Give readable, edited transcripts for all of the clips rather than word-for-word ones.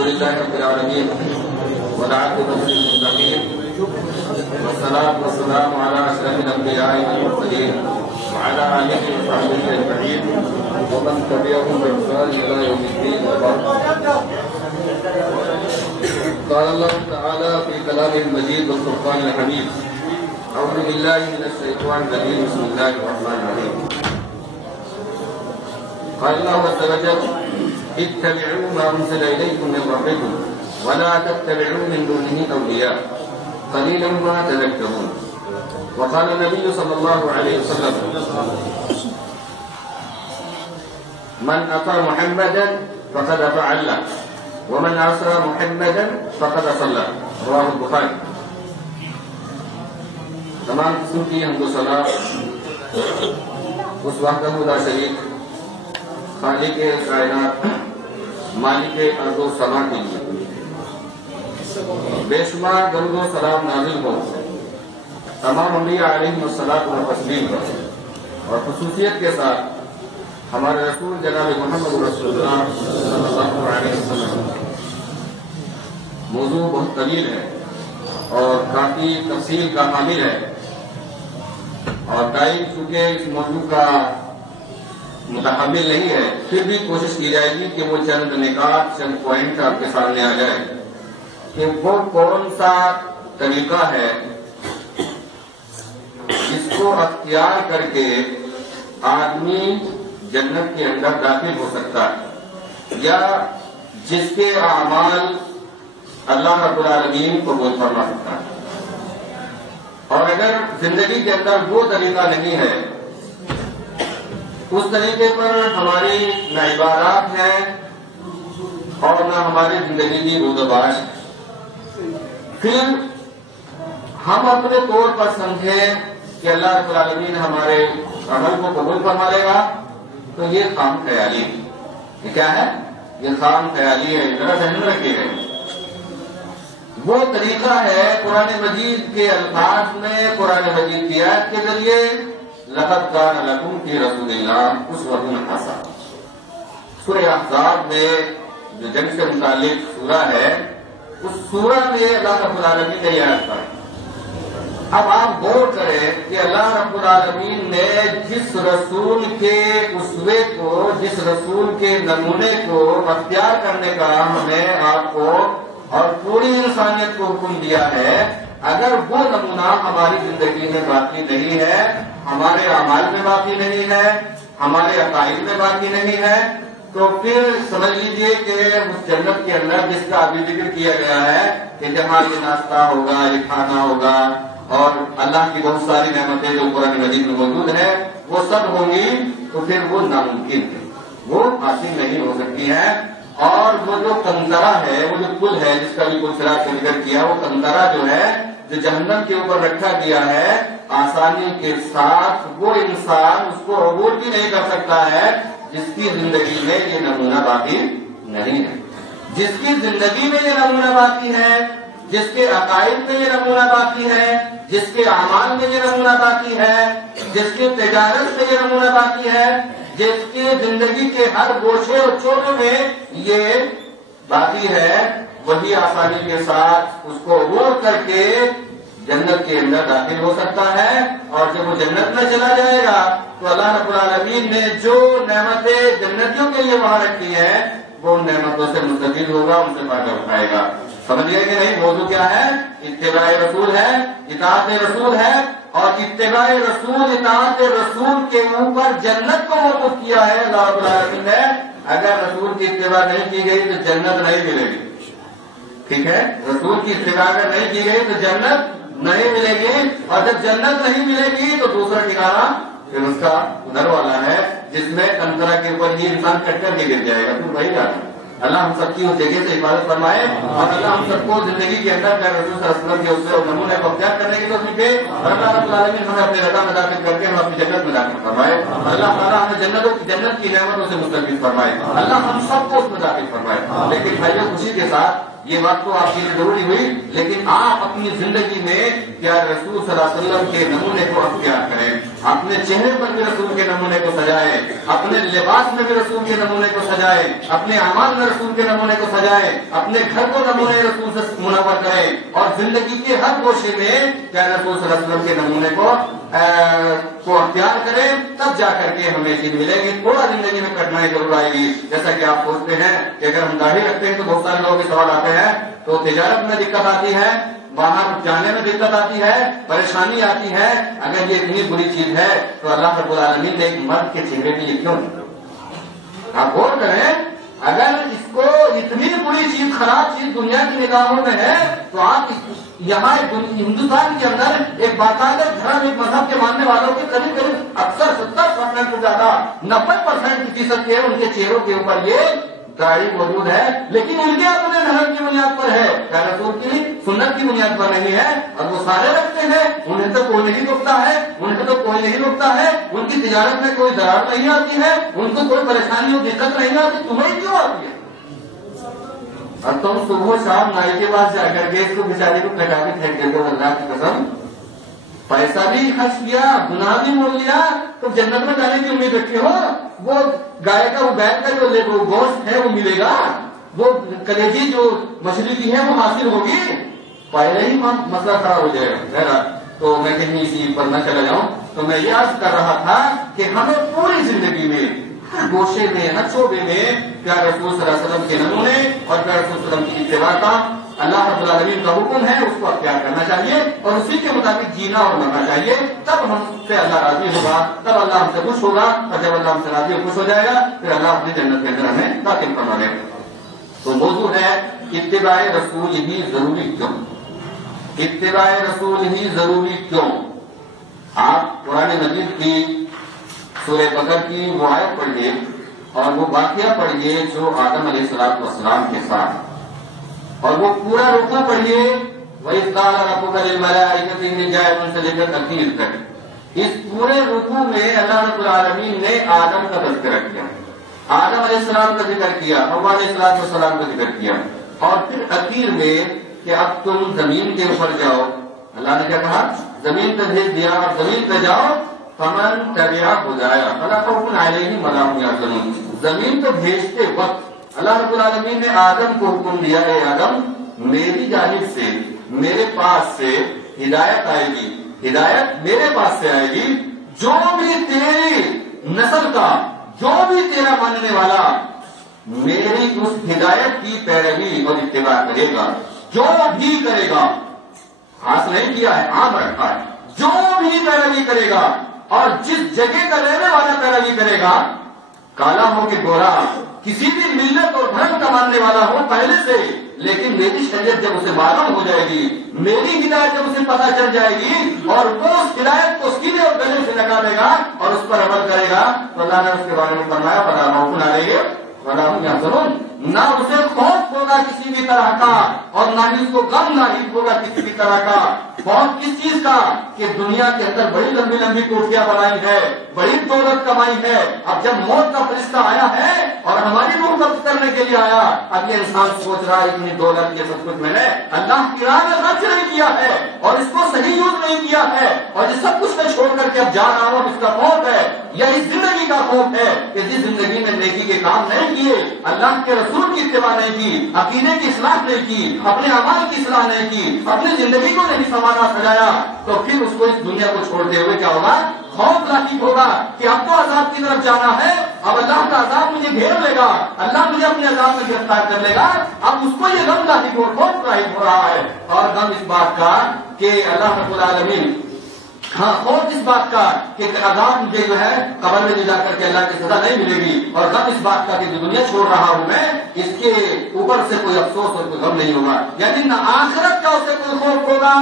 لله رب العالمين والعاقبة للمتقين والصلاة والسلام على أشرف الأنبياء والمرسلين وعلى آله وصحبه أجمعين ومن تبعهم بإحسان إلى يوم الدين. قال الله تعالى في كلامه المجيد والفرقان الحميد: أعوذ بالله من الشيطان الرجيم، بسم الله الرحمن الرحيم. قال الله عز وجل: اتبعوا ما أنزل إليكم من ربكم ولا تتبعوا من دونه أولياء قليلا ما تذكرون. وقال النبي صلى الله عليه وسلم: من أطاع محمدا فقد أطاع الله ومن عصى محمدا فقد صلى. رواه البخاري. تمام قسم کی حمد و ثنا اس وحدہ لا شریک خالق کائنات مالک ارض و سما کے لیے بے شمار درود و سلام نازل ہو تمام انبیاء علیہم الصلاۃ والتسلیم اور خصوصیت کے ساتھ ہمارے رسول جناب محمد رسول اللہ صلی اللہ علیہ وسلم. موضوع بہت طویل ہے اور کافی تفصیل کا حامل ہے اور ٹائم چونکہ اس موضوع کا متحمل نہیں ہے، پھر بھی کوشش کی جائے گی کہ وہ چند نکات چند پوائنٹ آپ کے سامنے آ جائے کہ وہ کون سا طریقہ ہے جس کو اختیار کر کے آدمی جنت کے اندر داخل ہو سکتا ہے یا جس کے اعمال اللہ رب العالمین قبول فرما سکتا ہے. اور اگر زندگی کے اندر وہ طریقہ نہیں ہے، اس طریقے پر ہماری نہ عبادات ہیں اور نہ ہماری زندگی کی بود و باش، پھر ہم اپنے طور پر سمجھیں کہ اللہ رب العالمین ہمارے عمل کو قبول فرما لے گا، تو یہ خام خیالی ہے. یہ کیا ہے؟ یہ خام خیالی ہے. ذرا ذہن میں رکھیے گا. وہ طریقہ ہے قرآن مجید کے الفاظ میں، قرآن مجید کی آیت کے ذریعے لقد کان لکم فی رسول اللہ اسوۃ حسنہ. سورہ احزاب میں جو جنگ سے متعلق سورہ ہے، اس سورہ میں اللہ رب العالمین نے یہ آیت کہا. اب آپ غور کریں کہ اللہ رب العالمین نے جس رسول کے اسوے کو، جس رسول کے نمونے کو اختیار کرنے کا ہمیں، آپ کو اور پوری انسانیت کو حکم دیا ہے، اگر وہ نمونہ ہماری زندگی میں باقی نہیں ہے، ہمارے اعمال میں باقی نہیں ہے، ہمارے عقائد میں باقی نہیں ہے، تو پھر سمجھ لیجئے کہ اس جنت کے اندر جس کا ابھی ذکر کیا گیا ہے کہ جہاں یہ ناشتہ ہوگا، یہ کھانا ہوگا اور اللہ کی بہت ساری نعمتیں جو قرآن مجید میں موجود ہیں وہ سب ہوں گی، تو پھر وہ ناممکن ہے، وہ حاصل نہیں ہو سکتی ہے. اور وہ جو کنترا ہے، وہ جو پل ہے جس کا بھی کچھ چراغ سے ذکر کیا، وہ کنترا جو ہے جو جہنم کے اوپر رکھا گیا ہے، آسانی کے ساتھ وہ انسان اس کو عبور بھی نہیں کر سکتا ہے جس کی زندگی میں یہ نمونہ باقی نہیں ہے. جس کی زندگی میں یہ نمونہ باقی ہے، جس کے عقائد میں یہ نمونہ باقی ہے، جس کے اعمال میں یہ نمونہ باقی ہے، جس کی تجارت میں یہ نمونہ باقی ہے، جس کی زندگی کے ہر گوشے اور چوٹے میں یہ باقی ہے، وہی آسانی کے ساتھ اس کو عبور کر کے جنت کے اندر داخل ہو سکتا ہے. اور جب وہ جنت میں چلا جائے گا تو اللہ رب العالمین نے جو نعمتیں جنتیوں کے لیے وہاں رکھی ہیں وہ ان نعمتوں سے مستفید ہوگا، ان سے فائدہ اٹھائے گا. سمجھیے کہ نہیں؟ موضوع کیا ہے؟ اتباع رسول ہے، اطاعت رسول ہے. اور اتباع رسول، اطاعت رسول کے اوپر جنت کو موقوف کیا ہے اللہ رب العالمین نے. اگر رسول کی اتباع نہیں کی گئی تو جنت نہیں ملے گی. ٹھیک ہے؟ رسول کی اتباع اگر نہیں کی گئی تو جنت نہیں ملے گی، اور جب جنت نہیں ملے گی تو دوسرا ٹھکانا پھر اس کا گھر والا ہے جس میں کنترا کے اوپر یہ انسان کٹ کر کے گر جائے گا. پھر وہی جانا. اللہ ہم سب کی اس جگہ سے حفاظت فرمائے اور اللہ ہم سب کو زندگی کے اندر رسول صلی اللہ علیہ وسلم کے اس نمونے کو اختیار کرنے کی توفیق دے اور اللہ رب العالمین ہمیں اپنے رضا میں داخل کر کے ہم اپنی جنت میں داخل فرمائے. اللہ تعالیٰ ہمیں جنت کی نعمتوں سے مستفید فرمائے. اللہ ہم سب کو اس میں داخل فرمائے. لیکن بھائیوں خوشی کے ساتھ یہ بات تو آپ کے لیے ضروری ہوئی، لیکن آپ اپنی زندگی میں کیا رسول صلی اللہ علیہ وسلم کے نمونے کو اختیار کریں، اپنے چہرے پر بھی رسول کے نمونے کو سجائیں، اپنے لباس میں بھی رسول کے نمونے کو سجائیں، اپنے اعمال میں رسول کے نمونے کو سجائیں، اپنے گھر کو نمونے رسول سے منور کریں، اور زندگی کے ہر گوشے میں کیا رسول صلی اللہ علیہ وسلم کے نمونے کو اختیار کریں، تب جا کر کے ہمیں چیز ملے گی۔ تھوڑا زندگی میں کٹنائی ضرور آئے گی، جیسا کہ آپ سوچتے ہیں کہ اگر ہم داڑھی رکھتے ہیں تو بہت سارے لوگوں کے سوال آتے ہیں، تو تجارت میں دقت آتی ہے، باہر جانے میں دقت آتی ہے، پریشانی آتی ہے، اگر یہ اتنی بری چیز ہے تو اللہ رب العالمین نے ایک مرد کے چہرے کے لیے کیوں نہیں؟ آپ غور کریں، اگر اس کو اتنی بری چیز، خراب چیز دنیا کی نگاہوں میں ہے، تو آپ یہاں ہندوستان کے اندر ایک باقاعدہ دھرم، ایک مذہب کے ماننے والوں کے قریب اکثر 70% سے زیادہ 90% کے ان کے چہروں کے اوپر یہ داڑھی موجود ہے، لیکن ان کے اپنے دھرم کی بنیاد پر ہے، کیا رسول کی سنت کی بنیاد پر نہیں ہے، اور وہ سارے رکھتے ہیں، انہیں تو کوئی نہیں روکتا ہے، انہیں تو کوئی نہیں روکتا ہے، ان کی تجارت میں کوئی ضرر نہیں آتی ہے، ان کو کوئی پریشانی اور دقت نہیں آتی، تمہیں کیوں آتی ہے؟ اور تم صبح شام نائی کے پاس جا کر کے اس کو بیچارے کو کٹا کے پھینک دیتے ہو، اللہ کی قسم، پیسہ بھی خرچ کیا، گناہ بھی مول لیا، تو جنت میں جانے کی امید رکھتے ہو؟ وہ گائے کا، وہ بیل کا جو گوشت ہے وہ ملے گا، وہ کلیجی جو مچھلی کی ہے وہ حاصل ہوگی، پہلے ہی مسئلہ خراب ہو جائے گا۔ تو میں کہیں اسی پر نہ چلا جاؤں، تو میں یہ عرض کر رہا تھا کہ ہمیں پوری زندگی میں ہر گوشے میں، ہر شعبے میں پیارے رسول صلی اللہ علیہ وسلم کے نمونے اور پیارے رسول صلی اللہ علیہ وسلم کی اتباع کا، اللہ رب العالمین کا حکم ہے، اس کو اختیار کرنا چاہیے اور اسی کے مطابق جینا اور مرنا چاہیے، تب ہم سے اللہ راضی ہوگا، تب اللہ ہم سے خوش ہوگا، اور جب اللہ ہم سے راضی اور خوش ہو جائے گا پھر اللہ اپنی جنت کے اندر ہمیں داخل کروا دے گا۔ تو موضوع ہے اتباع رسول ہی ضروری کیوں؟ اتباع رسول ہی ضروری کیوں؟ آپ قرآن مجید کی سورہ بقرہ کی وہ آیت پڑھیے اور وہ واقعہ پڑھیے جو آدم علیہ السلام کے ساتھ، اور وہ پورا رکوع پڑھیے، وَإِذْ قَالَ رَبُّكَ لِلْمَلَائِكَةِ إِنِّي جَاعِلٌ فِي الْأَرْضِ خَلِيفَةً تک اس پورے رکوع میں اللہ رب العالمین نے آدم کا تذکرہ کیا، آدم علیہ السلام کا ذکر کیا، حوا علیہ السلام کا ذکر کیا، اور پھر اخیر میں کہ اب تم زمین کے اوپر جاؤ، اللہ نے کیا کہا؟ زمین پہ بھیج دیا، اور زمین پہ جاؤ، فمن تبع ہدایا فلا خوف علیہم ولا هم يحزنون۔ زمین پہ بھیجتے وقت اللہ رب العالمین نے آدم کو حکم دیا، اے آدم میری جانب سے، میرے پاس سے ہدایت آئے گی، ہدایت میرے پاس سے آئے گی، جو بھی تیری نسل کا، جو بھی تیرا ماننے والا میری اس ہدایت کی پیروی اور اتباع کرے گا، جو بھی کرے گا، خاص نہیں کیا ہے، عام رکھا ہے، جو بھی پیروی کرے گا، اور جس جگہ کا رہنے والا پیروی کرے گا، کالا ہو کہ گورا، کسی بھی ملت اور دھرم کا ماننے والا ہو پہلے سے، لیکن میری شریعت جب اسے معلوم ہو جائے گی، میری ہدایت جب اسے پتہ چل جائے گی، اور وہ اس ہدایت کو سیدھے اور گلے سے لگا دے گا اور اس پر عمل کرے گا، تو اللہ نے اس کے بارے میں فرمایا فلا خوف علیہم ولا هم يحزنون، نہ اسے خوف ہوگا کسی بھی طرح کا، اور نہ ہی اس کو غم لاحق ہوگا کسی بھی طرح کا۔ خوف کس چیز کا؟ کہ دنیا کے اندر بڑی لمبی لمبی کوٹھیاں بنائی ہے، بڑی دولت کمائی ہے، اب جب موت کا فرشتہ آیا ہے اور ہماری روح قبض کرنے کے لیے آیا، اب یہ انسان سوچ رہا ہے اتنی دولت یہ سب کچھ میں نے اللہ کی راہ میں خرچ نہیں کیا ہے اور اس کو صحیح یوز نہیں کیا ہے، اور یہ سب کچھ میں چھوڑ کر کے اب جا رہا ہوں، اس کا خوف ہے، یا اس زندگی کا خوف ہے کہ جس زندگی میں نیکی کے کام نہیں کیے، اللہ کے رسول کی اتباع نہیں کی، عقیدے کی اصلاح نہیں کی، اپنے اعمال کی اصلاح نہیں کی، اپنی زندگی کو نہیں سنوارا سجایا، تو پھر اس کو اس دنیا کو چھوڑتے ہوئے کیا ہوگا؟ خوف لاحق ہوگا کہ اب تو عذاب کی طرف جانا ہے، اب اللہ کا عذاب مجھے گھیر لے گا، اللہ مجھے اپنے عذاب میں گرفتار کر لے گا، اب اس کو یہ غم لاحق اور خوف لاحق ہو رہا ہے، اور غم اس بات کا کہ اللہ رب العالمین، ہاں خوف اس بات کا کہ عذاب مجھے جو ہے قبر میں لے جا کر کے اللہ کی سزا نہیں ملے گی، اور غم اس بات کا کہ جو دنیا چھوڑ رہا ہوں میں، اس کے اوپر سے کوئی افسوس اور کوئی غم نہیں ہوگا، یعنی نہ آخرت کا اسے کوئی خوف ہوگا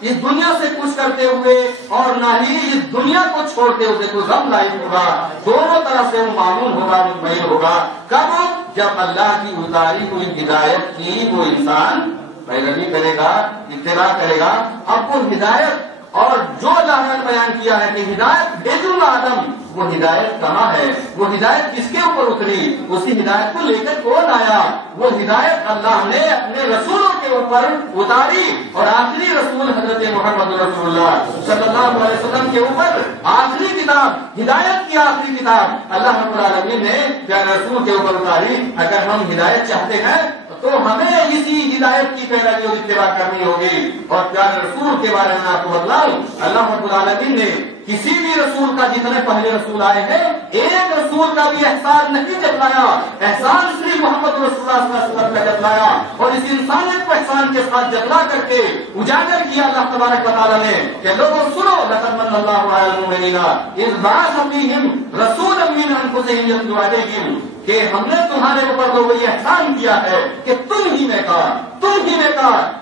اس دنیا سے کچھ کرتے ہوئے، اور نہ ہی اس دنیا کو چھوڑتے ہوئے کوئی غم لاحق ہوگا، دونوں طرح سے وہ معمول ہوگا، مطمئن ہوگا، کب؟ جب اللہ کی اتاری ہوئی ہدایت کی وہ انسان پیروی کرے گا، اتباع کرے گا۔ اب وہ ہدایت اور جو اللہ نے بیان کیا ہے کہ ہدایت بھیجوں گا آدم، وہ ہدایت کہاں ہے؟ وہ ہدایت کس کے اوپر اتری؟ اسی ہدایت کو لے کر کون آیا؟ وہ ہدایت اللہ نے اپنے رسولوں کے اوپر اتاری، اور آخری رسول حضرت محمد رسول اللہ صلی اللہ علیہ وسلم کے اوپر آخری کتاب، ہدایت کی آخری کتاب اللہ رب العالمین نے پیارے رسول کے اوپر اتاری۔ اگر ہم ہدایت چاہتے ہیں تو ہمیں اسی ہدایت کی پیروی اور اتباع کرنی ہوگی۔ اور پیارے رسول کے بارے میں آپ کو بتلاؤں، اللہ رب العالمین نے کسی بھی رسول کا، جتنے پہلے رسول آئے ہیں، ایک رسول کا بھی احسان نہیں جتلایا، احسان صرف محمد رسول اللہ صلی اللہ علیہ وسلم کا جتلایا، اور اس انسانیت کو احسان کے ساتھ جتلا کر کے اجاگر کیا اللہ تبارک و تعالیٰ نے کہ لوگوں سنو، لقد من اللہ علی المؤمنین اذ بعث فیہم رسولا من انفسہم یتلو علیہم، کہ ہم نے تمہارے اوپر تو یہ احسان کیا ہے کہ تم ہی نے کہا،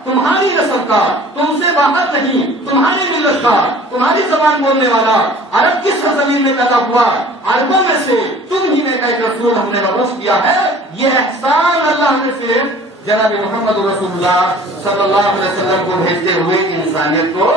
تمہاری نسل کا، تم سے باہر نہیں، تمہاری ملت کا، تمہاری زبان بولنے والا، عرب کی سرزمین میں پیدا ہوا، عربوں میں سے تم ہی نے کا ایک رسول ہم نے مبعوث کیا ہے۔ یہ احسان اللہ نے صرف جناب محمد رسول اللہ صلی اللہ علیہ وسلم کو بھیجتے ہوئے انسانیت کو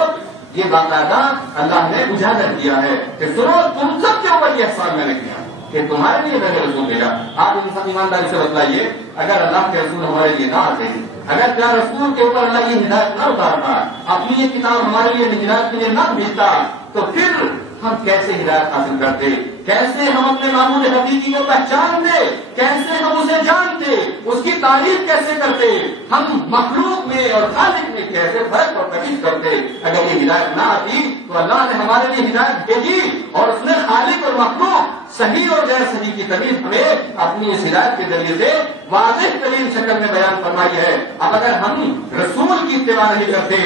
یہ باقاعدہ اللہ نے اجاگر کیا ہے کہ سنو، تم سب کے اوپر یہ احسان میں نے کیا کہ تمہارے لیے میں نے رسول بھیجا۔ آپ ان سب ایمانداری سے بتلائیے، اگر اللہ کے رسول ہمارے لیے نہ آتے ہیں، اگر پیارے رسول کے اوپر اللہ یہ ہدایت نہ اتارتا، اپنی یہ کتاب ہمارے لیے ہدایت کے لیے نہ بھیجتا، تو پھر ہم کیسے ہدایت حاصل کرتے؟ کیسے ہم اپنے معبود حقیقی کو پہچانتے؟ کیسے ہم اسے جانتے؟ اس کی تعریف کیسے کرتے؟ ہم مخلوق میں اور خالق میں کیسے فرق اور تمیز کرتے؟ اگر یہ ہدایت نہ آتی تو اللہ نے ہمارے لیے ہدایت بھیجی، اور اس نے خالق اور مخلوق، صحیح اور غیر صحیح کی تمیز ہمیں اپنی اس ہدایت کے ذریعے سے واضح ترین شکل میں بیان فرمائی ہے۔ اب اگر ہم رسول کی اتباع نہیں کرتے،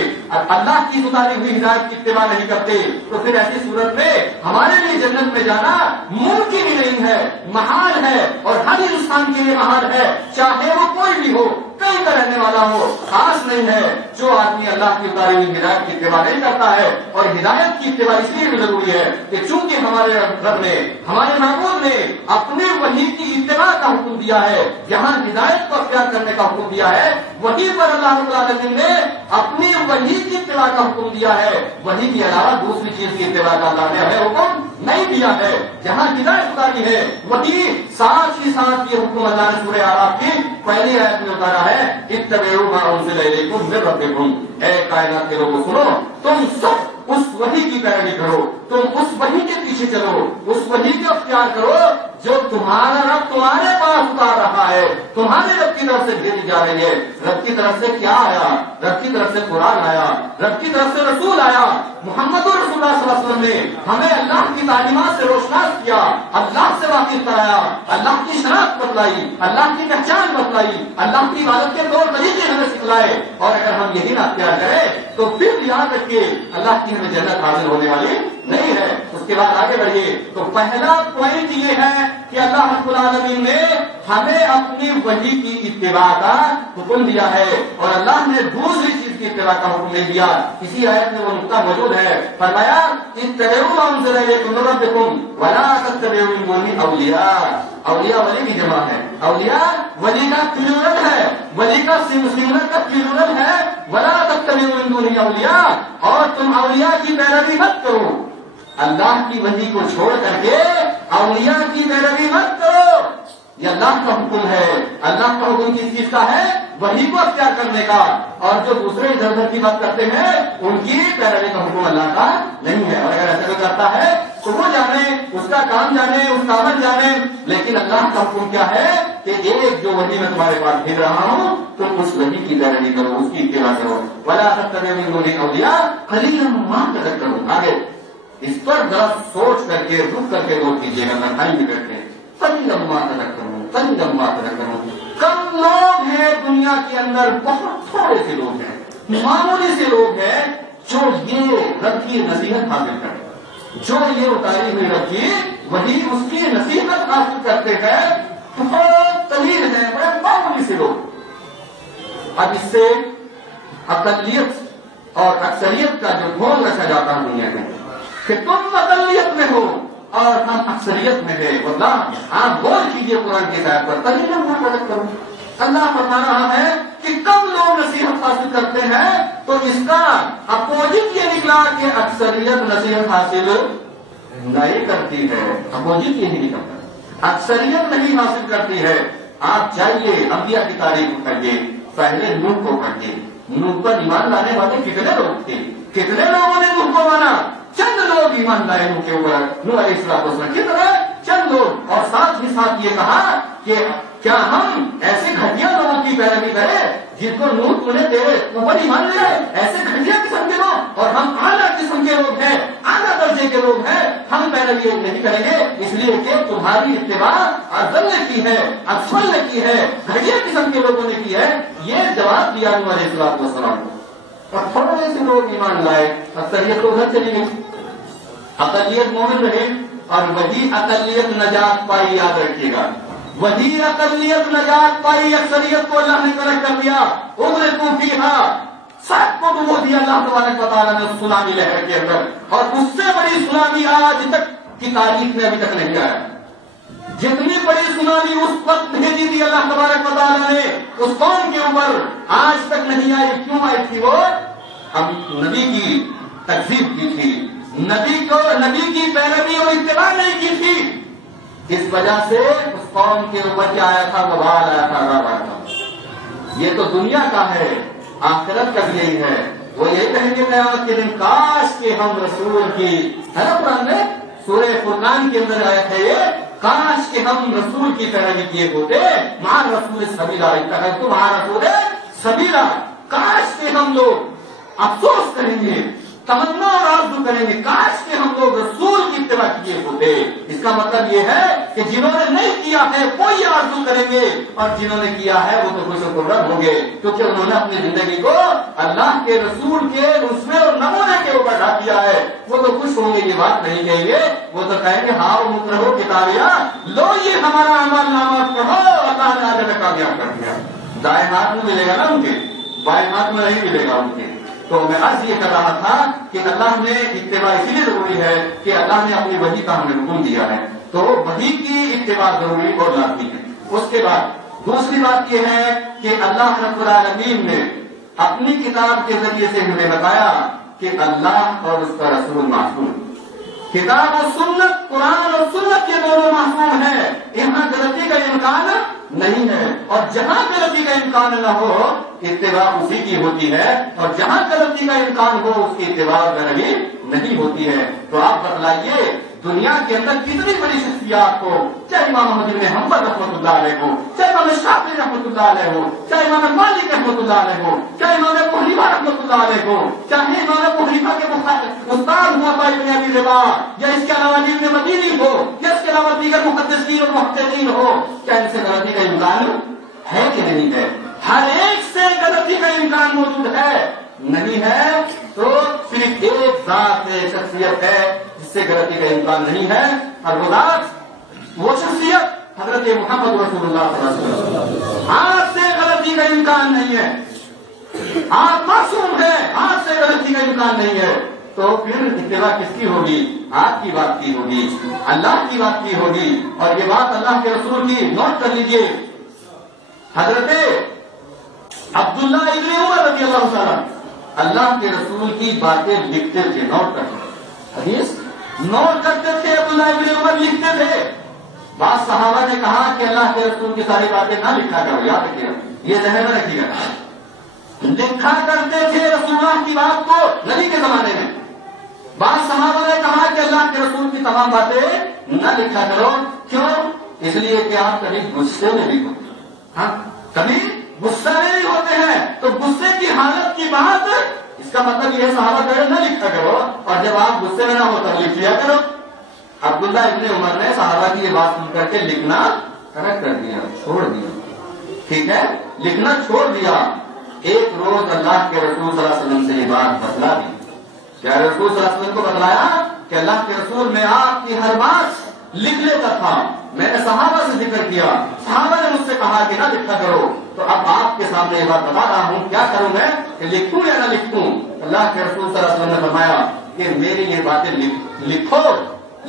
اللہ کی اتاری ہوئی ہدایت کی اتباع نہیں کرتے، تو پھر ایسی صورت میں ہمارے لیے جنت میں جانا ممکن ہی نہیں ہے، محال ہے، اور ہر انسان کے لیے محال ہے، چاہے وہ کوئی بھی ہو، کہیں کا رہنے والا ہو، خاص نہیں ہے۔ جو آدمی اللہ کی اتاری ہوئی ہدایت کی اتباع نہیں کرتا ہے، اور ہدایت کی اتباع اس لیے بھی ضروری ہے کہ چونکہ ہمارے رب نے، ہمارے معبود نے اپنے وحی کی اتباع کا حکم دیا ہے، جہاں ہدایت کو اختیار کرنے کا حکم دیا ہے، وہیں پر اللہ رب العالمین نے اپنی وحی کی اتباع کا حکم دیا ہے۔ وحی کے علاوہ دوسری چیز کی اتباع کا اللہ نے ہمیں حکم نہیں دیا ہے۔ جہاں ہدایت اتاری ہے، وہی ساتھ ہی ساتھ یہ حکم اللہ نے سورہ اعراف کی پہلی آیت میں اتارا ہے، اتبعوا ما انزل الیکم من ربکم، اے کائنات کے لوگوں سنو، تم سب اس وحی کی پیروی کرو، تم اس وحی کے پیچھے چلو، اس وحی کو اختیار کرو جو تمہارا رب تمہارے پاس اتار رہا ہے، تمہارے رب کی طرف سے بھیجی جا رہی ہے۔ رب کی طرف سے کیا آیا؟ رب کی طرف سے قرآن آیا، رب کی طرف سے رسول آیا، محمد رسول اللہ صلی اللہ علیہ وسلم نے ہمیں اللہ کی تعلیمات سے روشناس کیا، اللہ سے واقف کرایا، اللہ کی شناخت بتلائی، اللہ کی پہچان بتلائی، اللہ کی عبادت کے طور طریقے ہمیں سکھلائے۔ اور اگر ہم یہی نہ اختیار کریں تو پھر یاد رکھیے اللہ کی ہمیں جنت حاصل ہونے والی نہیں ہے۔ اس کے بعد آگے بڑھیے تو پہلا پوائنٹ یہ ہے کہ اللہ رب العالمین نے ہمیں اپنی وحی کی اتباع کا حکم دیا ہے، اور اللہ نے دوسری چیز کی اتباع کا حکم نہیں دیا۔ اسی آیت میں وہ نقطہ موجود ہے، فرمایا اتبعوا ما انزل الیکم من ربکم ولا تتبعوا من دونه اولیاء۔ اولیاء ولی کی جمع ہے، اولیاء ولی کا پلورل ہے، ولی کا سنگولر کا پلورل ہے، ولا تتبعوا من دونه اولیاء، اور تم اولیاء کی پیروی مت کرو، اللہ کی وحی کو چھوڑ کر کے اولیاء کی پیروی مت کرو۔ یہ اللہ کا حکم ہے۔ اللہ کا حکم کس چیز کا ہے؟ وحی کو اختیار کرنے کا، اور جو دوسرے ادھر ادھر کی بات کرتے ہیں ان کی پیروی کا حکم اللہ کا نہیں ہے۔ اور اگر ایسا کوئی کرتا ہے تو وہ جانے، اس کا کام جانے، اس کا عمل جانے، لیکن اللہ کا حکم کیا ہے کہ ایک جو وحی میں تمہارے پاس بھیج رہا ہوں تم اس وحی کی پیروی کرو، اس کی اتباع کرو۔ ولا تتبعوا من دونه اولیاء قلیلا ما تذکرون۔ آگے اس پر ذرا سوچ کر کے رک کر کے غور کیجیے گا، میں ٹائم بھی کرتے ہیں۔ کم لوگ ہیں دنیا کے اندر، بہت تھوڑے سے لوگ ہیں، معمولی سے لوگ ہیں جو یہ رب کی نصیحت حاصل کرتے، جو یہ اتاری ہوئی رب کی وہی اس کی نصیحت حاصل کرتے ہیں، بہت قلیل ہیں، بڑے معمولی سے لوگ۔ اب اس سے اقلیت اور اکثریت کا جو ڈھول رکھا جاتا ہے دنیا میں کہ تم اقلیت میں ہو اور ہم اکثریت میں ہے، واللہ آپ غور کیجیے قرآن کی آیت پر، قلیلا ما تذکرون۔ اللہ فرما رہا ہے کہ کم لوگ نصیحت حاصل کرتے ہیں، تو اس کا اپوزٹ یہ نکلا کہ اکثریت نصیحت حاصل نہیں کرتی ہے، اپوزٹ یہ نہیں کرتا، اکثریت نہیں حاصل کرتی ہے. آپ جائیے انبیاء کی تاریخ کریے، پہلے نوح کو پڑھیے. نوح پر ایمان لانے والے کتنے لوگ تھے؟ کتنے لوگوں نے نوح کو مانا؟ چند لوگ ایمان لائے نوح کے اوپر. نوح علیہ السلام کتنے؟ چند لوگ. اور ساتھ ہی ساتھ یہ کہا کہ کیا ہم ایسے گھٹیا لوگوں کی پیروی کریں جن کو نوح نے تیرے اوپر ایمان لیا ہے؟ ایسے گھٹیا قسم کے لوگ، اور ہم اعلیٰ قسم کے لوگ ہیں، اعلیٰ درجے کے لوگ ہیں، ہم پیروی نہیں کریں گے اس لیے کہ تمہاری اتباع اذل نے کی ہے، اسفل نے کی ہے، گھٹیا قسم کے لوگوں نے کی ہے. یہ جواب دیا نوح علیہ السلام کو. اور تھوڑے سے لوگ ایمان لائے، اکثریت تو گھر چلی گئی. اقلیت مومن رہے اور وہی اقلیت نجات پائی. یاد رکھیے گا، وہی اقلیت نجات پائی، اکثریت کو اللہ نے ترک کر دیا. اغرقوا فیہا، سب کو ڈبو دیا اللہ تبارک و تعالیٰ نے سونامی لہر کے اندر. اور اس سے بڑی سونامی آج تک کی تاریخ میں ابھی تک نہیں آیا. جتنی بڑی سونامی اس وقت بھیجی تھی اللہ تبارک و تعالیٰ نے اس قوم کے اوپر، آج تک نہیں آئی. کیوں آئی تھی؟ وہ اب نبی کی تکذیب کی تھی، نبی کی پیروی اور اتباع نہیں کی تھی. اس وجہ سے اس قوم کے اوپر کیا آیا تھا؟ وبال آیا تھا، عذاب آیا تھا. یہ تو دنیا کا ہے، آخرت کا بھی یہی ہے. وہ یہی کہیں گے قیامت کے دن کاش کہ ہم رسول کی، ہے نا قرآن میں سورہ فرقان کے اندر آیا ہے یہ، کاش کہ ہم رسول کی پیروی کیے ہوتے. مع رسول سبیلا، اتخذت مع رسول سبیلا. کاش کہ ہم لوگ افسوس کریں گے، تمنا اور آرزو کریں گے کاش کہ ہم لوگ رسول کی اتباع کیے ہوتے. اس کا مطلب یہ ہے کہ جنہوں نے نہیں کیا ہے وہ یہ آرزو کریں گے، اور جنہوں نے کیا ہے وہ تو خوش و خرم ہوں گے، کیونکہ انہوں نے اپنی زندگی کو اللہ کے رسول کے نسخے اور نمونے کے اوپر ڈال دیا ہے. وہ تو خوش ہوں گے، یہ بات نہیں کہیں گے. وہ تو کہیں گے ہاؤ مترہو کتابیاں، لو یہ ہمارا عمل نامہ پڑھو، اللہ نے آگے کامیاب کر دیا. دائیں ہاتھ میں ملے گا نا ان کے، بائیں ہاتھ میں نہیں ملے گا ان کے. تو میں عرض یہ کر رہا تھا کہ اللہ نے اتباع اسی لیے ضروری ہے کہ اللہ نے اپنی وحی کا ہمیں حکم دیا ہے، تو وحی کی اتباع ضروری اور لازمی ہے. اس کے بعد دوسری بات یہ ہے کہ اللہ رب العالمین نے اپنی کتاب کے ذریعے سے ہمیں بتایا کہ اللہ اور اس کا رسول معصوم. کتاب و سنت، قرآن اور سنت کے دونوں معصوم ہیں، یہاں غلطی کا امکان نہیں ہے. اور جہاں غلطی کا امکان نہ ہو اتباع اسی کی ہوتی ہے، اور جہاں غلطی کا امکان ہو اس کی اتباع پیروی نہیں ہوتی ہے. تو آپ بتلائیے دنیا کے اندر کتنی بڑی شخصیات ہو، چاہے امام احمد بن حنبل رحمۃ اللہ علیہ ہو، چاہے امام شافعی رحمۃ اللہ علیہ ہو، چاہے امام مالک رحمۃ اللہ علیہ ہو، چاہے امام ابو حنیفہ رحمۃ اللہ علیہ ہو، چاہے امام ابو حنیفہ کے استاد موطا ابن ابی رباح، یا اس کے علاوہ ابن مدینی ہو، یا اس کے علاوہ دیگر محدثین اور محققین ہو، کیا ان سے غلطی کا امکان ہے کہ نہیں ہے؟ ہر ایک سے غلطی کا امکان موجود ہے. نہیں ہے تو صرف ایک ذات شخصیت ہے جس سے غلطی کا امکان نہیں ہے، اور وہ ذات، وہ شخصیت حضرت محمد رسول اللہ صلی اللہ علیہ وسلم. آپ سے غلطی کا امکان نہیں ہے، آپ معصوم ہیں، آپ سے غلطی کا امکان نہیں ہے. تو پھر اتباع کس کی ہوگی؟ آپ کی بات کی ہوگی، اللہ کی بات کی ہوگی. اور یہ بات اللہ کے رسول کی نوٹ کر لیجئے. حضرت عبداللہ ابن عمر رضی اللہ تعالیٰ اللہ کے رسول کی باتیں لکھتے تھے، نوٹ کرتے تھے، حدیث نوٹ کرتے تھے. عبداللہ ابن عمر لکھتے تھے. بعض صحابہ نے کہا کہ اللہ کے رسول کی ساری باتیں نہ لکھا کرو، یاد رکھیے گا، یہ ذہن میں رکھیے گا. لکھا کرتے تھے رسول اللہ کی بات کو نبی کے زمانے میں. بعض صحابہ نے کہا کہ اللہ کے رسول کی تمام باتیں نہ لکھا کرو. کیوں؟ اس لیے کہ آپ کبھی غصے میں بھی ہوتے، ہاں کبھی غصے میں بھی ہوتے ہیں. تو غصے کی حالت کی بات، اس کا مطلب یہ ہے صحابہ کہہ نہ لکھا کرو، اور جب آپ غصے میں نہ ہو تب لکھ لیا کرو. عبداللہ ابن عمر نے صحابہ کی یہ بات سن کر کے لکھنا ترک کر دیا، چھوڑ دیا. ٹھیک ہے، لکھنا چھوڑ دیا. ایک روز اللہ کے رسول صلی اللہ علیہ وسلم سے یہ بات بتلا دی. کیا رسول صلی اللہ علیہ وسلم کو بتلایا کہ اللہ کے رسول میں آپ کی ہر بات لکھ لیتا تھا، میں نے صحابہ سے ذکر کیا، صحابہ نے مجھ سے کہا کہ نہ لکھا کرو. تو اب آپ کے سامنے یہ بات بتا رہا ہوں، کیا کروں میں کہ لکھوں یا نہ لکھوں؟ اللہ کے رسول صلی اللہ علیہ وسلم نے فرمایا کہ میری یہ باتیں لکھو،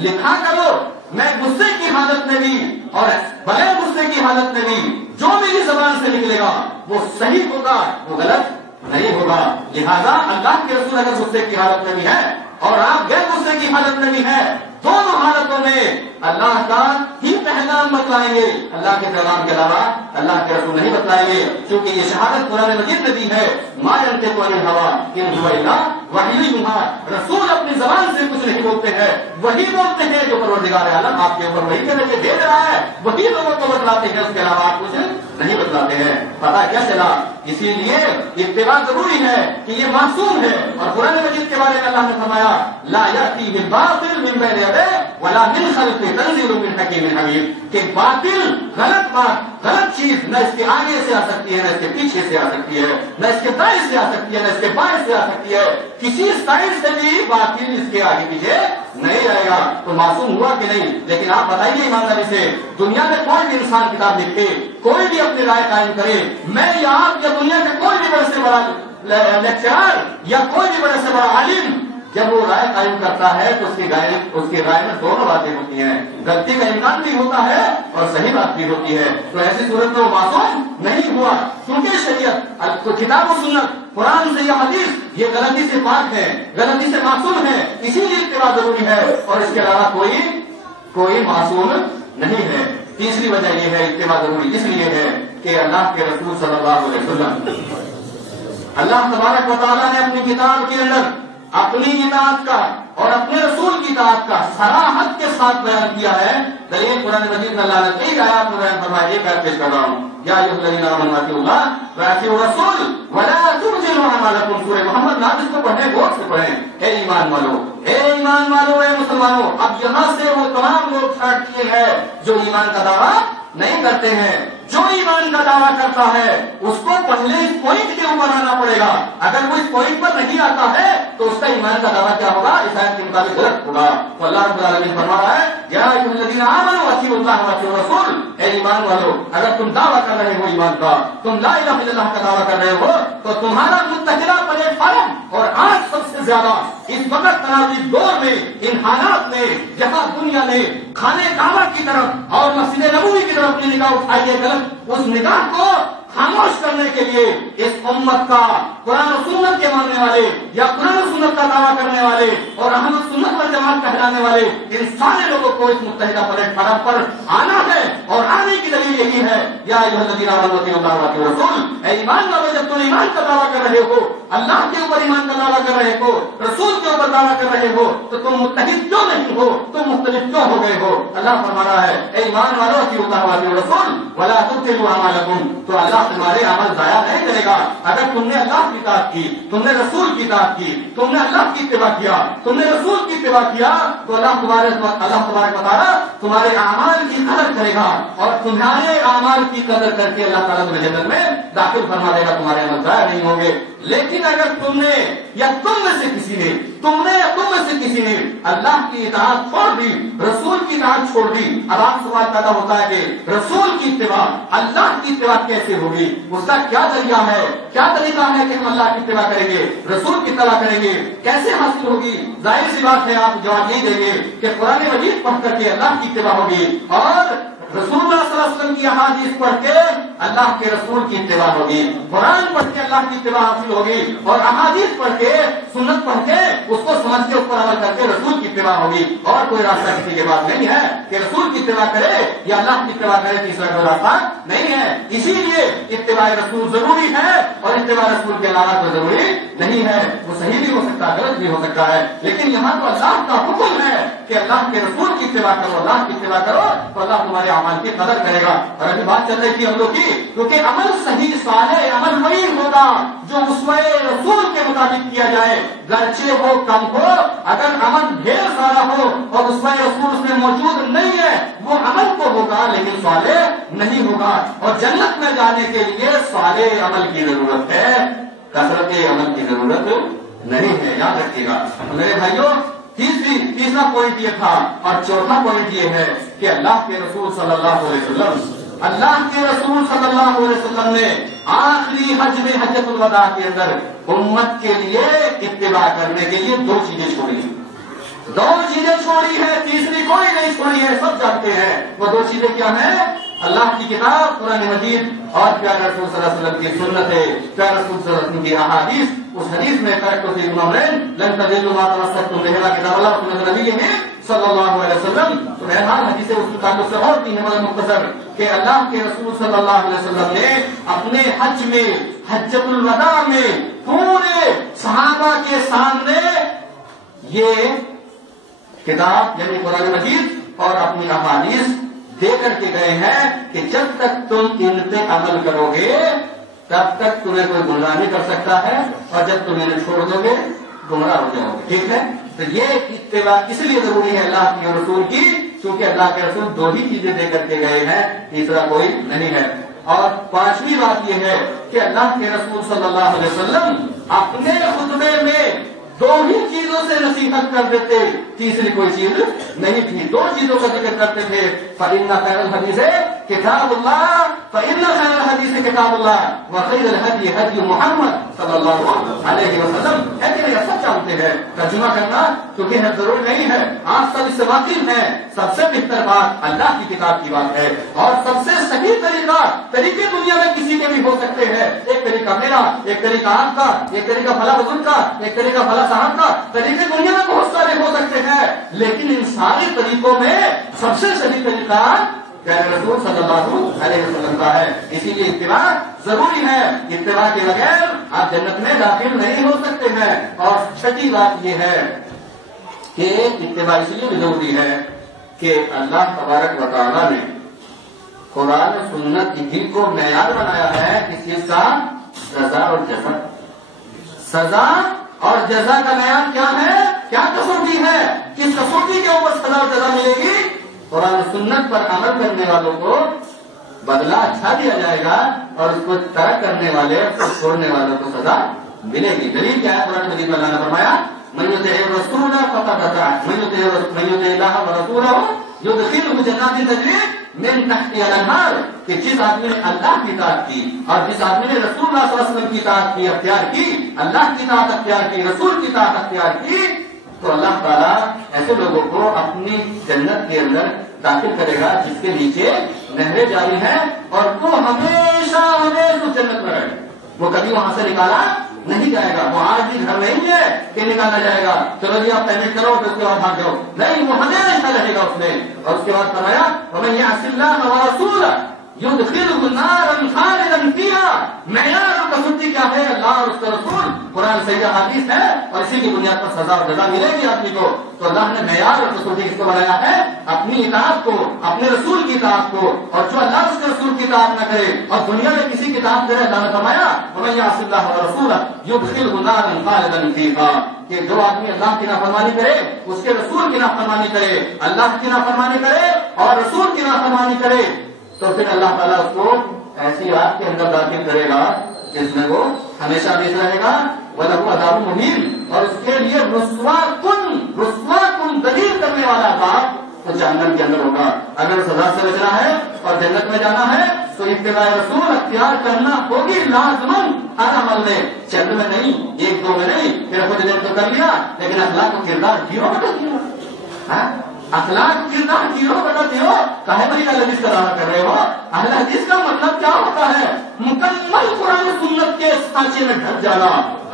لکھا کرو. میں غصے کی حالت میں بھی اور بغیر غصے کی حالت میں بھی جو میری زبان سے نکلے گا وہ صحیح ہوگا، وہ غلط نہیں ہوگا. لہذا اللہ کے رسول اگر غصے کی حالت میں بھی ہے اور آپ غیر غصے کی حالت نہیں ہے، دونوں حالتوں میں اللہ کا ہی پیغام بتلائیں گے، اللہ کے پیغام کے علاوہ اللہ کے رسول نہیں بتلائیں گے، کیونکہ یہ شہادت قرآن مجید نے دی ہے، ما ينطق عن الهوى ان هو الا وحی یوحی، رسول اپنی زبان سے کچھ نہیں بولتے ہیں، وہی بولتے ہیں جو پروردگار عالم آپ کے اوپر وہی کرنے کے بھیج رہا ہے، وہی لوگوں کو بتلاتے ہیں، اس کے علاوہ آپ کچھ نہیں بتلاتے ہیں۔ پتا کیا چلا؟ اسی لیے اتباع ضروری ہے کہ یہ معصوم ہے، اور قرآن مجید کے بارے میں اللہ نے فرمایا لا یأتیہ الباطل من بین یدیہ ولا من خلفہ تنزیل من حکیم حمید، کہ باطل غلط بات، غلط چیز نہ اس کے آگے سے آ سکتی ہے، نہ اس کے پیچھے سے آ سکتی ہے، نہ اس کے دائیں سے آ سکتی ہے، نہ اس کے بائیں سے آ سکتی ہے، کسی سائڈ سے بھی باطل اس کے آگے پیچھے نہیں آئے گا۔ تو معصوم ہوا کہ نہیں؟ لیکن آپ بتائیے ایمانداری سے، دنیا میں کوئی بھی انسان کتاب لکھے، کوئی بھی اپنی رائے قائم کرے، میں یا آپ یا دنیا کے کوئی بھی بڑے سے بڑا لیکچرر یا کوئی بھی بڑے سے بڑا عالم جب وہ رائے قائم کرتا ہے تو اس کی رائے میں دونوں باتیں ہوتی ہیں، غلطی کا امکان بھی ہوتا ہے اور صحیح بات بھی ہوتی ہے۔ تو ایسی صورت میں وہ معصوم نہیں ہوا، کیونکہ شریعت کتاب و سنت قرآن سے یا حدیث یہ غلطی سے پاک ہے، غلطی سے معصوم ہے، اسی لیے اتباع ضروری ہے، اور اس کے علاوہ کوئی معصوم نہیں ہے۔ تیسری وجہ یہ ہے اتباع ضروری اس لیے ہے کہ اللہ کے رسول صلی اللہ علیہ وسلم، اللہ تبارک و تعالیٰ نے اپنی کتاب کے اندر اپنی اطاعت کا اور اپنے رسول کی اطاعت کا صراحت کے ساتھ بیان کیا ہے۔ دلیل قرآن مجید میں اللہ نے کئی آیات میں بیان فرمایا، ایک آیت پیش کر رہا ہوں، یا ایھا الذین آمنوا اطیعوا اللہ واطیعوا الرسول ولا تبطلوا اعمالکم، سورہ محمد نازل کو پڑھیں، غور سے پڑھیں۔ اے ایمان والو، اے ایمان والو، اے مسلمانوں، اب یہاں سے وہ تمام لوگ چھٹ کیے ہیں جو ایمان کا دعویٰ نہیں کرتے ہیں۔ جو ایمان کا دعویٰ کرتا ہے اس کو پہلے اس پوائنٹ کے اوپر آنا پڑے گا، اگر وہ اس پوائنٹ پر نہیں آتا ہے تو اس کا ایمان کا دعویٰ کیا ہوگا؟ اس آیت کے مطابق غلط ہوگا۔ تو اللہ رب العالمین فرما رہا ہے یا ایھا الذین آمنوا اطیعوا اللہ واطیعوا الرسول، اے ایمان والو، اگر تم دعویٰ کر رہے ہو ایمان کا، تم لا الہ الا اللہ کا دعویٰ کر رہے ہو، تو تمہارا متحدہ پلیٹ فارم اور آج سب سے زیادہ اس وقت تناظر دور میں، ان حالات میں جہاں دنیا نے خانہ کعبہ کی طرف اور مسجد نبوی کی طرف اپنی نگاہ اٹھائی ہے غلط، اس نگاہ کو خاموش کرنے کے لیے اس امت کا قرآن و سنت کے ماننے والے یا قرآن و سنت کا دعویٰ کرنے والے اور احمد سنت پر جماعت کہلانے والے ان سارے لوگوں کو اس متحدہ پلیٹ فارم پر آنا ہے، اور آنے کی دلیل یہی ہے یا ایھا الذین آمنوا اطیعوا اللہ واطیعوا الرسول، اے ایمان والو، جب تم ایمان کا دعویٰ کر رہے ہو، اللہ کے اوپر ایمان کا دعویٰ کر رہے ہو، رسول کے اوپر دعویٰ کر رہے ہو، تو تم متحد کیوں نہیں ہو؟ تم مختلف کیوں ہو گئے ہو؟ اللہ فرما رہا ہے اے ایمان والو اطیعوا اللہ واطیعوا الرسول ولا تبطلوا اعمالکم، تو اللہ تمہارے عمل ضائع نہیں کرے گا۔ اگر تم نے اللہ کی اطاعت کی، تم نے رسول کی اطاعت کی، تم نے اللہ کی اتباع کیا، تم نے رسول کی اتباع کیا، تو اللہ تبارک و تعالیٰ تمہارے اعمال کی قدر کرے گا، اور تمہارے اعمال کی قدر کر کے اللہ تعالیٰ تمہیں جنت میں داخل فرما دے گا، تمہارے عمل ضائع نہیں ہوں گے۔ لیکن اگر تم نے یا تم میں سے کسی نے اللہ کی اطاعت چھوڑ دی، رسول کی اطاعت چھوڑ دی، اب آپ سوال پیدا ہوتا ہے کہ رسول کی اتباع، اللہ کی اتباع کیسے ہوگی؟ اس کا کیا ذریعہ ہے، کیا طریقہ ہے کہ ہم اللہ کی اتباع کریں گے، رسول کی اتباع کریں گے؟ کیسے حاصل ہوگی؟ ظاہر سی بات ہے آپ جواب نہیں دیں گے کہ قرآن مجید پڑھ کر کے اللہ کی اتباع ہوگی، اور رسول اللہ صلی اللہ علیہ وسلم کی احادیث پڑھ کے اللہ کے رسول کی اتباع ہوگی، قرآن پڑھ کے اللہ کی اتباع حاصل ہوگی، اور احادیث پڑھ کے، سنت پڑھ کے، اس کو سمجھ کے اس پر عمل کر کے رسول کی اتباع ہوگی۔ اور کوئی راستہ کسی کے پاس نہیں ہے کہ رسول کی اتباع کرے یا اللہ کی اتباع کرے، تیسرا کوئی راستہ نہیں ہے۔ اسی لیے اتباع رسول ضروری ہے، اور اتباع رسول کے علاوہ تو ضروری نہیں ہے۔ وہ صحیح بھی ہو سکتا ہے، غلط بھی ہو سکتا ہے، لیکن یہاں تو اللہ کا حکم ہے کہ اللہ کے رسول کی اتباع کرو، اللہ کی اتباع کرو، تو اللہ تمہارے اعمال کی قدر کرے گا۔ اور ابھی بات چل رہی تھی ہم لوگ کی، کیونکہ عمل صحیح صالح عمل وہی ہوگا جو اسوہ رسول کے مطابق کیا جائے، گرچہ وہ کم ہو۔ اگر عمل ڈھیر سارا ہو اور اسوہ رسول اس میں موجود نہیں ہے، وہ عمل تو ہوگا لیکن صالح نہیں ہوگا، اور جنت میں جانے کے لیے صالح عمل کی ضرورت ہے، کثرت عمل کی ضرورت نہیں ہے، یاد رکھیے گا میرے بھائیوں۔ تیسرا پوائنٹ یہ تھا، اور چوتھا پوائنٹ یہ ہے کہ اللہ کے رسول صلی اللہ علیہ وسلم نے آخری حج میں حجۃ الوداع کے اندر امت کے لیے اتباع کرنے کے لیے دو چیزیں چھوڑی ہیں، تیسری کوئی نہیں چھوڑی ہے، سب جانتے ہیں وہ دو چیزیں کیا ہیں؟ اللہ کی کتاب قرآن مجید اور پیارے رسول صلی اللہ علیہ وسلم کی سنت ہے، پیارے رسول صلی اللہ علیہ وسلم کی احادیث۔ اس حدیث میں ترکتم فیکم امرین لن تضلوا ما تمسکتم بہما کتاب اللہ و سنت نبیہ صلی اللہ علیہ وسلم. تو بہرحال حدیث اس کے تعلق سے اور بھی ہے مگر مختصر کہ اللہ کے رسول صلی اللہ علیہ وسلم نے اپنے حج میں حجۃ الوداع میں پورے صحابہ کے سامنے یہ کتاب یعنی قرآن مجید اور اپنی احادیث دے کر کے گئے ہیں کہ جب تک تم ان پہ عمل کرو گے تب تک تمہیں کوئی گمراہ نہیں کر سکتا ہے اور جب تم انہیں چھوڑ دو گے گمراہ ہو جاؤ گے. ٹھیک ہے. تو یہ اتباع اس لیے ضروری ہے اللہ کے رسول کی کیونکہ اللہ کے رسول دو ہی چیزیں دے کر کے گئے ہیں, تیسرا کوئی نہیں ہے. اور پانچویں بات یہ ہے کہ اللہ کے رسول صلی اللہ علیہ وسلم اپنے خطبے میں دو ہی چیزوں سے نصیحت کر دیتے, تیسری کوئی چیز نہیں تھی. دو چیزوں کا ذکر کرتے تھے. فإن خير الحديث كتاب الله فإن خير الحديث كتاب الله وخير الهدي هدي محمد صلی اللہ علیہ وسلم. ہے کہ نہیں؟ سب جانتے ہیں ترجمہ کرنا کیونکہ ضروری نہیں ہے, آپ سب اس سے واقف ہیں. سب سے بہتر بات اللہ کی کتاب کی بات ہے اور سب سے صحیح طریقے دنیا میں کسی کے بھی ہو سکتے ہیں. ایک طریقہ میرا, ایک طریقہ آپ کا, ایک طریقہ فلاں بزرگ کا, ایک طریقہ فلاں صاحب کا. طریقے دنیا میں بہت سارے ہو سکتے ہیں لیکن ان سارے طریقوں میں سب سے صحیح طریقہ رسول صلی اللہ علیہ وسلم کا ہے. اسی لیے اتباع ضروری ہے. اتباع کے بغیر آپ جنت میں داخل نہیں ہو سکتے ہیں. اور چھٹی بات یہ ہے کہ اتباع اس لیے بھی ضروری ہے کہ اللہ تبارک و تعالیٰ نے قرآن و سنت ہی کو معیار بنایا ہے کس چیز کا؟ سزا اور جزا. سزا اور جزا کا معیار کیا ہے؟ کیا کسوٹی ہے؟ کس کسوٹی کے اوپر سزا اور جزا ملے گی؟ قرآن و سنت پر عمل کرنے والوں کو بدلہ اچھا دیا جائے گا اور اس کو ترک کرنے والے اور چھوڑنے والوں کو سزا ملے گی. دلیل کیا ہے؟ قرآن مجید میں اللہ نے فرمایا من یطع الرسول فقد اطاع من یطع اللہ ورسولہ یدخلہ جنات تجری من تحتها الانہار. کہ جس آدمی نے اللہ کی اطاعت کی اور جس آدمی نے رسول اللہ صلی اللہ علیہ وسلم کی اطاعت کی, اختیار کی, اللہ کی اطاعت اختیار کی, رسول کی اطاعت اختیار کی, تو اللہ تعالیٰ ایسے لوگوں کو اپنی جنت کے اندر داخل کرے گا جس کے نیچے نہریں جاری ہیں اور وہ ہمیشہ اس جنت میں رہے. وہ کبھی وہاں سے نکالا نہیں جائے گا. وہ آج بھی گھر نہیں ہے کہ نکالا جائے گا چلو جی آپ پیمنٹ کرو پھر اس کے بعد بھاگ جاؤ. نہیں, وہ ہمیشہ رہے گا اس میں. اور اس کے بعد فرمایا ومن یعص اللہ ورسولہ یدخلہ نارا خالدا فیہا. معیار اور کسوٹی کیا ہے؟ اللہ اور اس کا رسول, قرآن صحیح حدیث ہے اور اسی کی بنیاد پر سزا اور جزا ملے گی آدمی کو. تو اللہ نے معیار اور کسوٹی کس کو بنایا ہے؟ اپنی اطاعت کو, اپنے رسول کی اطاعت کو. اور جو اللہ اس کے رسول کی اطاعت نہ کرے اور دنیا میں کسی کی اطاعت کرے, اللہ نے فرمایا ومن یعص اللہ ورسولہ یدخلہ نارا خالدا فیہا. کہ جو آدمی اللہ کی نافرمانی کرے, اس کے رسول کی نافرمانی کرے, اللہ کی نافرمانی کرے اور رسول کی نافرمانی کرے, تو پھر اللہ تعالیٰ اس کو ایسی آگ کے اندر داخل کرے گا جس میں وہ ہمیشہ بیچ رہے گا. وَلَهُ عَذَابٌ مُهِينٌ. اور اس کے لیے رسوا کن دلیل کرنے والا عذاب تو جہنم کے اندر ہوگا. اگر سزا سے بچنا ہے اور جنت میں جانا ہے تو اتباع رسول اختیار کرنا ہوگی لازمن ہر عمل میں. چند میں نہیں, ایک دو میں نہیں, پھر خود دیر تو کر لیا لیکن اخلاق و کردار جیرو بتا دیا. اخلاق کردار جیرو بتاتے ہو, کہے بھائی اہل حدیث کا دعویٰ کر رہے ہو. اہل حدیث کا مطلب کیا ہوتا ہے؟ مکمل قرآن و سنت کے سانچے میں ڈھک جانا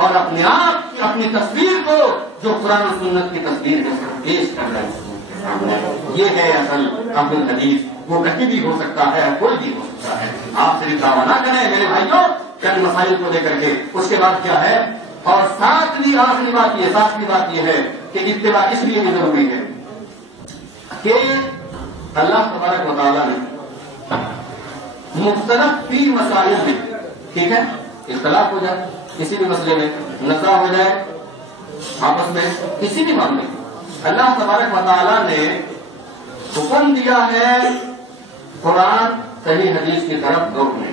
اور اپنے آپ کی اپنی تصویر کو جو قرآن و سنت کی تصویر کے ساتھ پیش کرنا ہے. یہ ہے اصل اہل الحدیث. وہ کہیں بھی ہو سکتا ہے, کوئی بھی ہو سکتا ہے. آپ صرف دعویٰ نہ کریں میرے بھائیوں چند مسائل کو لے کر کے. اس کے بعد کیا ہے؟ اور ساتویں آخری بات یہ ہے کہ اتباع اس لیے بھی ضروری ہے کہ اللہ تبارک و تعالیٰ نے مختلف فی مسائل میں, ٹھیک ہے, اختلاف ہو جائے کسی بھی مسئلے میں, نزاع ہو جائے آپس میں کسی بھی معاملے میں, اللہ تبارک و تعالیٰ نے حکم دیا ہے قرآن صحیح حدیث کی طرف روکنے.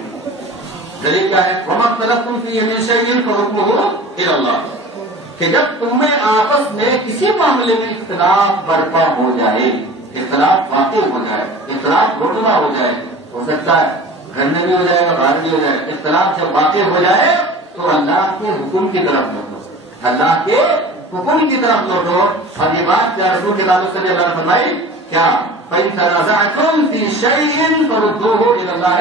دلیل کیا ہے؟ وَمَا اخْتَلَفْتُمْ فِيهِ مِنْ شَيْءٍ فَحُكْمُهُ إِلَى اللَّهِ. کہ جب تمہیں آپس میں کسی معاملے میں اختلاف برپا ہو جائے, اختلاف واقع ہو جائے, اختلاف رتبہ ہو جائے, ہو سکتا ہے گھر میں بھی ہو جائے گا باہر بھی ہو جائے, اختلاف جب واقع ہو جائے تو اللہ کے حکم کی طرف لوٹو, اللہ کے حکم کی طرف لوٹو. اور یہ بات کیا رسول کے تعلق سے اللہ نے فرمائی کیا؟ فَإِن تَنَازَعْتُمْ فِي شَيْءٍ فَرُدُّوهُ إِلَى اللَّهِ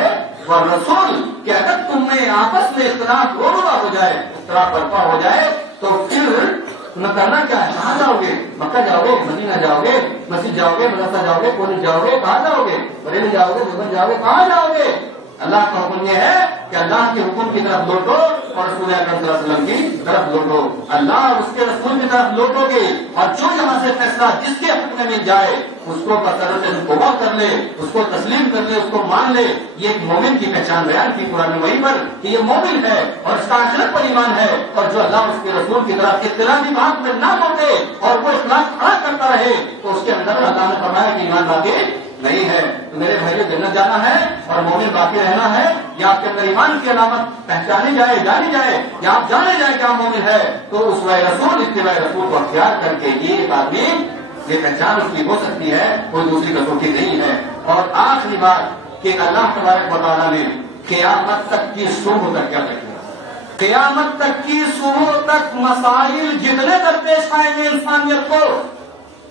والرسول کہ اگر تم میں آپس میں اختلاف رونما ہو جائے، اختلاف برپا ہو جائے تو پھر تمہیں کرنا کیا ہے؟ کہاں جاؤ گے؟ مکہ جاؤ گے، مدینہ جاؤ گے، مسجد جاؤ گے، مدرسہ جاؤ گے، کالج جاؤ گے، کہاں جاؤ گے؟ بریلی جاؤ گے، دیوبند جاؤ گے، کہاں جاؤ گے؟ اللہ کا حکم یہ ہے کہ اللہ کے حکم کی طرف لوٹو اور رسول اکرم صلی اللہ علیہ وسلم کی طرف لوٹو، اللہ اور اس کے رسول کی طرف لوٹو گے، اور جو یہاں سے فیصلہ جس کے حق میں مل جائے اس کو بسرت قبول کر لے، اس کو تسلیم کر لے، اس کو مان لے۔ یہ ایک مومن کی پہچان بیان کی قرآن وحی پر کہ یہ مومن ہے اور اس کا آخرت پر ایمان ہے، اور جو اللہ اور اس کے رسول کی طرف اختلافی بات میں نہ لوٹے اور وہ اخلاق کھڑا کرتا رہے تو اس کے اندر اللہ نے فرمایا کہ ایمان باقی نہیں ہے۔ تو میرے بھائیوں، جنت جانا ہے اور مومن باقی رہنا ہے، یا آپ کے اندر ایمان کی علامت پہچانی جائے، جانی جائے، یا آپ جانے جائے کہ آپ مومن ہے، تو اس رسول اتباع رسول کو اختیار کر کے ایک آدمی یہ پہچان اس کی ہو سکتی ہے، کوئی دوسری کسوٹی نہیں ہے۔ اور آخری بات کہ اللہ تبارک و تعالیٰ نے قیامت تک کی صبح تک کیا کیا، قیامت تک کی صبح تک مسائل جتنے درپیش آئیں گے انسانیت کو،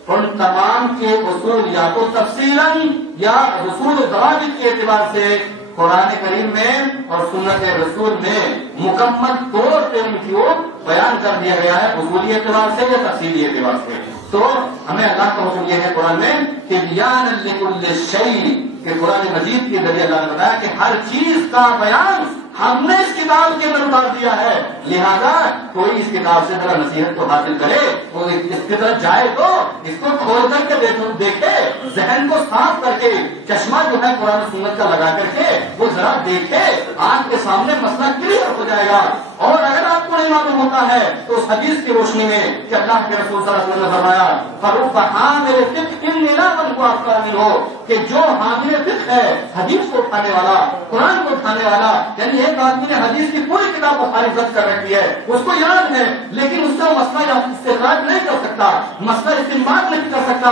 ان تمام کے اصول یا تو تفصیلاً یا اصول ضوابط کے اعتبار سے قرآن کریم میں اور سنت رسول میں مکمل طور پہ ان کو بیان کر دیا گیا ہے، اصولی اعتبار سے یا تفصیلی اعتبار سے۔ تو ہمیں اللہ کا حکم یہ ہے قرآن میں کہ بیان لکل شیء، کہ قرآن مجید کے ذریعے اللہ نے بتایا کہ ہر چیز کا بیان ہم نے اس کتاب کے اندر اتار دیا ہے، لہذا کوئی اس کتاب سے ذرا نصیحت کو حاصل کرے، وہ اس کی طرف جائے تو اس کو کھول کر کے دیکھے، ذہن کو صاف کر کے، چشمہ جو ہے قرآن و سنت کا لگا کر کے وہ ذرا دیکھے، آنکھ کے سامنے مسئلہ کلیئر ہو جائے گا۔ اور اگر آپ کو نہیں معلوم ہوتا ہے تو اس حدیث کی روشنی میں کہ اللہ کے رسول صلی اللہ علیہ وسلم نے فرمایا فروخ حامل فقہ ان نیلامن کو آپ کا ہو، کہ جو حامل فقہ ہے، حدیث کو اٹھانے والا، قرآن کو اٹھانے والا، یعنی ایک آدمی نے حدیث کی پوری کتاب کو حفظ کر رکھی ہے، اس کو یاد ہے لیکن اس سے وہ مسئلہ استخراج نہیں کر سکتا، مسئلہ استنباط نہیں کر سکتا۔